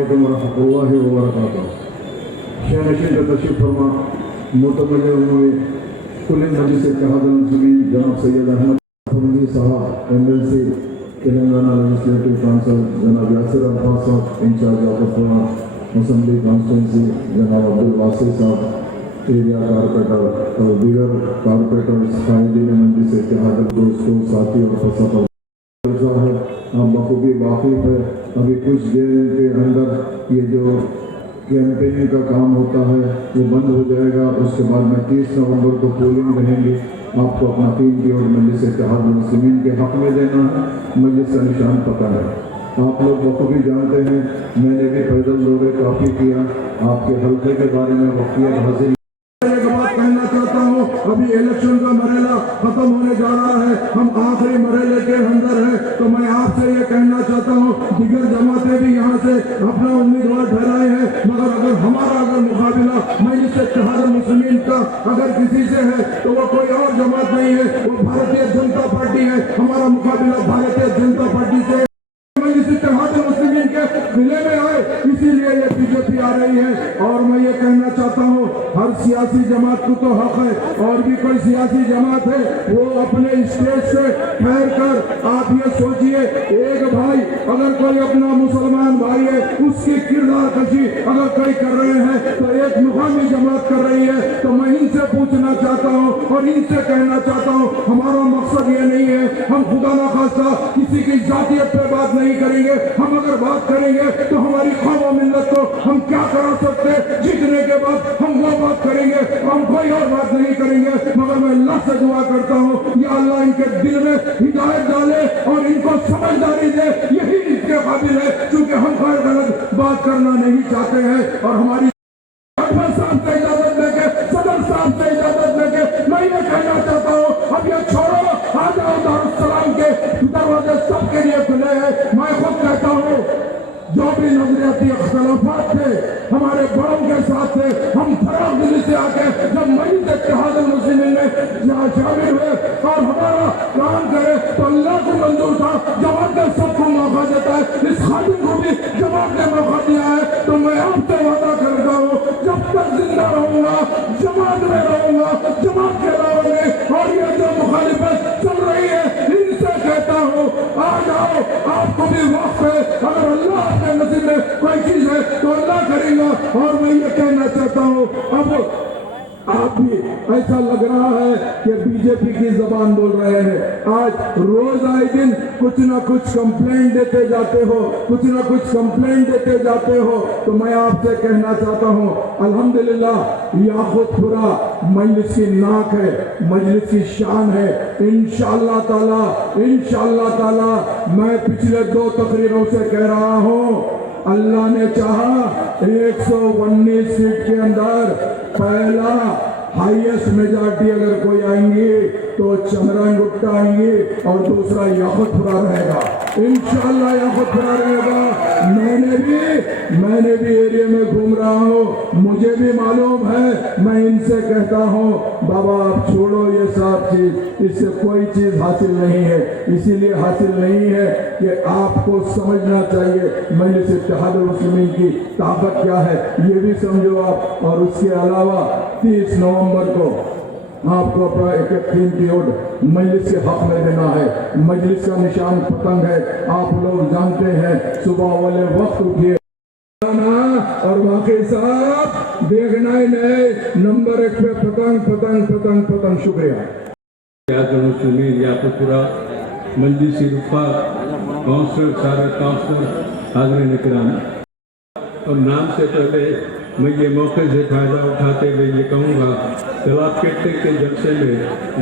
علیکم ورحمۃ اللہ وبرکاتہ. شیخ نشین کا تشریف فرما متوجہ ہوئے کل مجلس اتحاد المسلمین جناب سید احمد فرمدی صاحب MLC تلنگانہ لیجسلیٹو کونسل جناب یاسر عرفات صاحب انچارج آفر اسمبلی کانسٹیٹنسی جناب عبدالواسی صاحب ایریا کارپوریٹر اور دیگر کارپوریٹر قائدین مجلس اتحاد دوستوں ساتھی اور فساد ہے آپ بخوبی واقف ہے. ابھی کچھ دیر کے اندر یہ جو کیمپیننگ کا کام ہوتا ہے وہ بند ہو جائے گا. اس کے بعد میں 30 نومبر کو پولنگ رہیں گی. آپ کو اپنا قیمتی ووٹ مجلس اتحاد المسلمین کے حق میں دینا ہے. مجلس کا نشان پتہ ہے. آپ لوگ بخوبی جانتے ہیں میں نے بھی پیدل دورے کافی کیا. آپ کے حلقے کے بارے میں وقتیت حاصل کہنا چاہتا ہوں. ابھی الیکشن کا مرحلہ ختم ہونے جا رہا ہے. ہم آخری مرحلے کے اندر ہیں. تو میں آپ سے یہ کہنا چاہتا ہوں دیگر جماعتیں بھی یہاں سے اپنا امیدوار ٹھہرائے ہیں مگر اگر مقابلہ مجلس اتحاد المسلمین کا اگر کسی سے ہے تو وہ کوئی اور جماعت نہیں ہے, وہ بھارتیہ جنتا پارٹی ہے. ہمارا مقابلہ بھارتیہ جنتا پارٹی سے مجلس اتحاد المسلمین کے ضلع میں آئے, اسی لیے یہ BJP آ رہی ہے. اور میں یہ کہنا چاہتا ہوں ہر سیاسی جماعت کو تو حق ہے, اور بھی کوئی سیاسی جماعت ہے وہ اپنے اسٹیج سے ٹھہر کر آپ یہ سوچئے ایک بھائی اگر کوئی اپنا مسلمان بھائی ہے اس کی کردار کشی اگر کوئی کر رہے ہیں تو ایک مقامی جماعت کر رہی ہے. تو میں ان سے پوچھنا چاہتا ہوں اور ان سے کہنا چاہتا ہوں ہمارا مقصد یہ نہیں ہے, ہم خدا نخواستہ کسی کی ذاتیت پہ بات نہیں کریں گے. ہم اگر بات کریں گے تو ہماری قوم و ملت کو ہم کیا کرا سکتے جیتنے کے بعد ہم وہ بات کریں گے, ہم کوئی اور بات نہیں کریں گے. مگر میں اللہ سے دعا کرتا ہوں یا اللہ ان کے دل میں ہدایت ڈالے اور ان کو سمجھداری دے. یہی اس کے قابل ہے چونکہ ہم خیر غلط بات کرنا نہیں چاہتے ہیں. اور ہماری صاحب سے اجازت دے کے صدر صاحب سے اجازت دے کے میں یہ کہنا چاہتا ہوں اب یہ چھوڑو, آ جاؤ دارالسلام کے دروازے سب کے لیے کھلے ہیں. میں خود کہتا ہوں جو بھی نظریاتی اختلافات تھے ہمارے بڑوں کے ساتھ تھے, ہم فراغ دلی سے آ کے جب مجلس اتحاد المسلمین میں شامل ہوئے اور ہمارا کام کرے تو اللہ کو منظور تھا. جماعت نے سب کو موقع دیتا ہے, اس خادم کو بھی جماعت نے موقع دیا ہے. تو میں آپ سے وعدہ کرتا ہوں جب تک زندہ رہوں گا جماعت میں رہوں گا, جماعت کے دوروں میں. اور یہ جو مخالفت چل رہی ہے ان سے کہتا ہوں آ جاؤ, آپ کو بھی وقت ہے. اگر اللہ کے نصیب میں کوئی چیز ہے تو اللہ کرے گا. اور میں یہ کہنا چاہتا ہوں اب آپ بھی ایسا لگ رہا ہے کہ BJP کی زبان بول رہے ہیں. آج روز آئے دن کچھ نہ کچھ کمپلین دیتے جاتے ہو, کچھ نہ کچھ کمپلین دیتے جاتے ہو. تو میں آپ سے کہنا چاہتا ہوں الحمدللہ یاقوت پورا مجلس کی ناک ہے, مجلس کی شان ہے. انشاءاللہ تعالی میں پچھلے 2 تقریروں سے کہہ رہا ہوں اللہ نے چاہا 119 سیٹ کے اندر پہلا ہائیسٹ میجارٹی اگر کوئی آئیں گی تو چمران گپتا آئیں گی اور دوسرا یاقوت پورا رہے گا. انشاءاللہ یاقوت پورا رہے گا. میں نے بھی ایریا میں گھوم رہا ہوں, مجھے بھی معلوم ہے. میں ان سے کہتا ہوں بابا آپ چھوڑو یہ سب چیز, اس سے کوئی چیز حاصل نہیں ہے. اسی لیے حاصل نہیں ہے کہ آپ کو سمجھنا چاہیے مجلس اتحاد المسلمین کی طاقت کیا ہے, یہ بھی سمجھو آپ. اور اس کے علاوہ 30 نومبر کو آپ کو اپنا ایک قیمتی ووٹ مجلس کے حق میں دینا ہے. مجلس کا نشان پتنگ ہے, آپ لوگ جانتے ہیں. صبح والے وقت اٹھیے اور باقی صاحب دیکھنا ہی نہیں, نمبر 1 پہ پتنگ پتنگ پتنگ پتنگ. شکریہ. اتحاد المسلمین یاقوت پورا مجلسی رفاق کونسلر سارے کونسلر حاضرین کرام, اور نام سے پہلے میں یہ موقع سے فائدہ اٹھاتے ہوئے یہ کہوں گا طلاب کٹے کے جلسے میں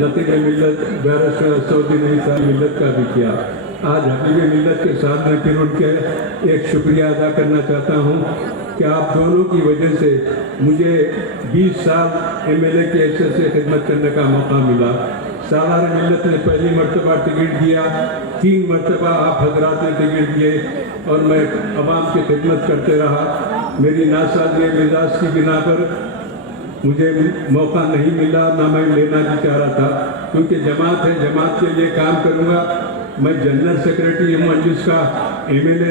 نتیب ملت بیرسٹر سعودی نہیں تھا, ملت کا بھی کیا. آج حبیب ملت کے ساتھ میں پھر ان کے ایک شکریہ ادا کرنا چاہتا ہوں کہ آپ دونوں کی وجہ سے مجھے 20 سال MLA کے حیثیت سے خدمت کرنے کا موقع ملا. سالار ملت نے پہلی مرتبہ ٹکٹ دیا, 3 مرتبہ آپ حضرات نے ٹکٹ دیے اور میں عوام کی خدمت کرتے رہا. میری ناسازی مزاج کی بنا پر مجھے موقع نہیں ملا, نہ میں لینا بھی چاہ رہا تھا کیونکہ جماعت ہے, جماعت کے لیے کام کروں گا. میں جنرل سیکریٹری ہوں مجلس کا, MLA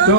100